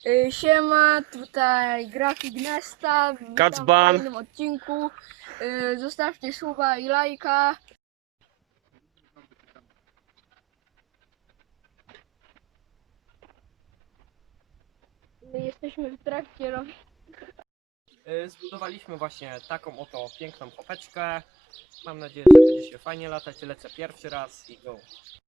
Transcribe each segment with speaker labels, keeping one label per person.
Speaker 1: Siema, tutaj Grafik Nesta. Witam
Speaker 2: Kacban.
Speaker 1: w kolejnym odcinku. Zostawcie suba i lajka. Jesteśmy w trakcie
Speaker 2: Zbudowaliśmy właśnie taką oto piękną kopeczkę. Mam nadzieję, że będzie się fajnie latać. Lecę pierwszy raz i go.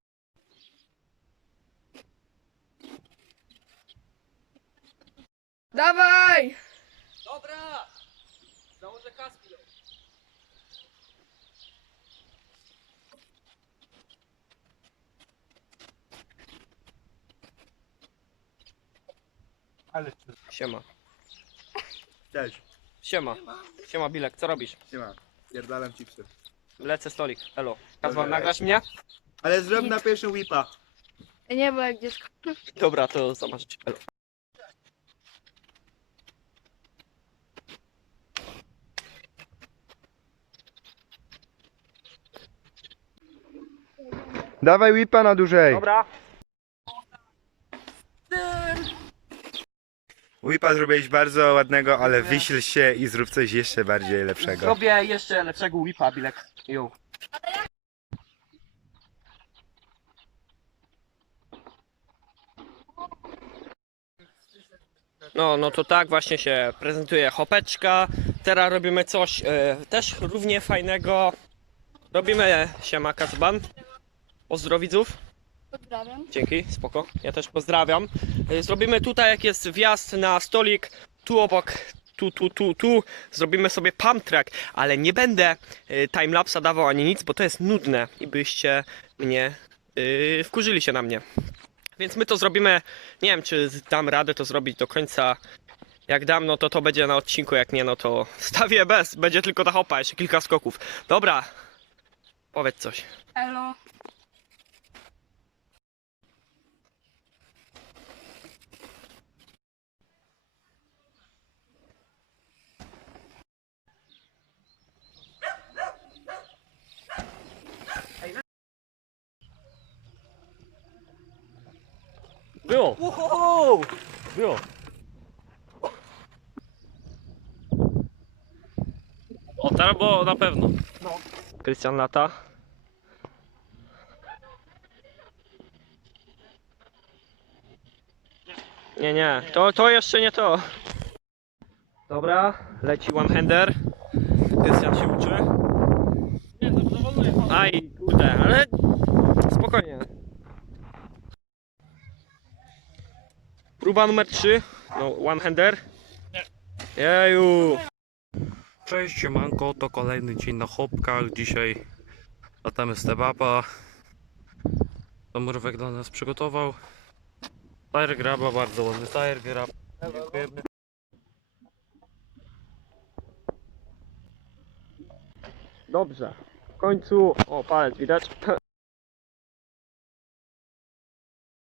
Speaker 1: Dawaj!
Speaker 2: Dobra! Założę kaski.
Speaker 3: Ale
Speaker 2: Siema.
Speaker 3: cześć.
Speaker 2: Siema. Siema Bilek, co robisz?
Speaker 3: Siema. Pierdalam chipsy.
Speaker 2: Lecę stolik. Elo. Kazwan,
Speaker 3: Dobra.
Speaker 2: nagrasz mnie?
Speaker 3: Ale zrób na pierwszą whipa.
Speaker 1: Nie, bo jak dziecko.
Speaker 2: Dobra, to zobaczycie. Elo.
Speaker 3: Dawaj whipa na dłużej.
Speaker 2: Dobra.
Speaker 3: Whipa zrobiłeś bardzo ładnego, ale wyśl się i zrób coś jeszcze bardziej lepszego.
Speaker 2: Zrobię jeszcze lepszego whipa, Bilek. Jo. No to tak właśnie się prezentuje chopeczka. Teraz robimy coś też równie fajnego. Robimy siema Kacban. Pozdro widzów.
Speaker 1: Pozdrawiam.
Speaker 2: Dzięki, spoko. Ja też pozdrawiam. Zrobimy tutaj, jak jest wjazd na stolik, tu obok, tu. Zrobimy sobie pump track, ale nie będę timelapsa dawał ani nic, bo to jest nudne i byście mnie wkurzyli się na mnie. Więc my to zrobimy, nie wiem czy dam radę to zrobić do końca. Jak dam, no to będzie na odcinku, jak nie, no to stawię bez. Będzie tylko ta hopa, jeszcze kilka skoków. Dobra, powiedz coś.
Speaker 1: Elo.
Speaker 2: Było! Było!
Speaker 4: O, teraz było na pewno.
Speaker 2: Krystian lata. Nie, to jeszcze nie to. Dobra, leci one-hander. Krystian się uczy.
Speaker 4: Nie, zadowolony.
Speaker 2: Aj, kurde, ale spokojnie. Próba numer 3. No, one-hander. Jeju.
Speaker 4: Cześć, siemanko, to kolejny dzień na hopkach. Dzisiaj latamy step-upa. To Mrówek dla nas przygotował. Tire graba, bardzo ładny tire grab. Dziękujemy.
Speaker 2: Dobrze. W końcu. O, palec widać.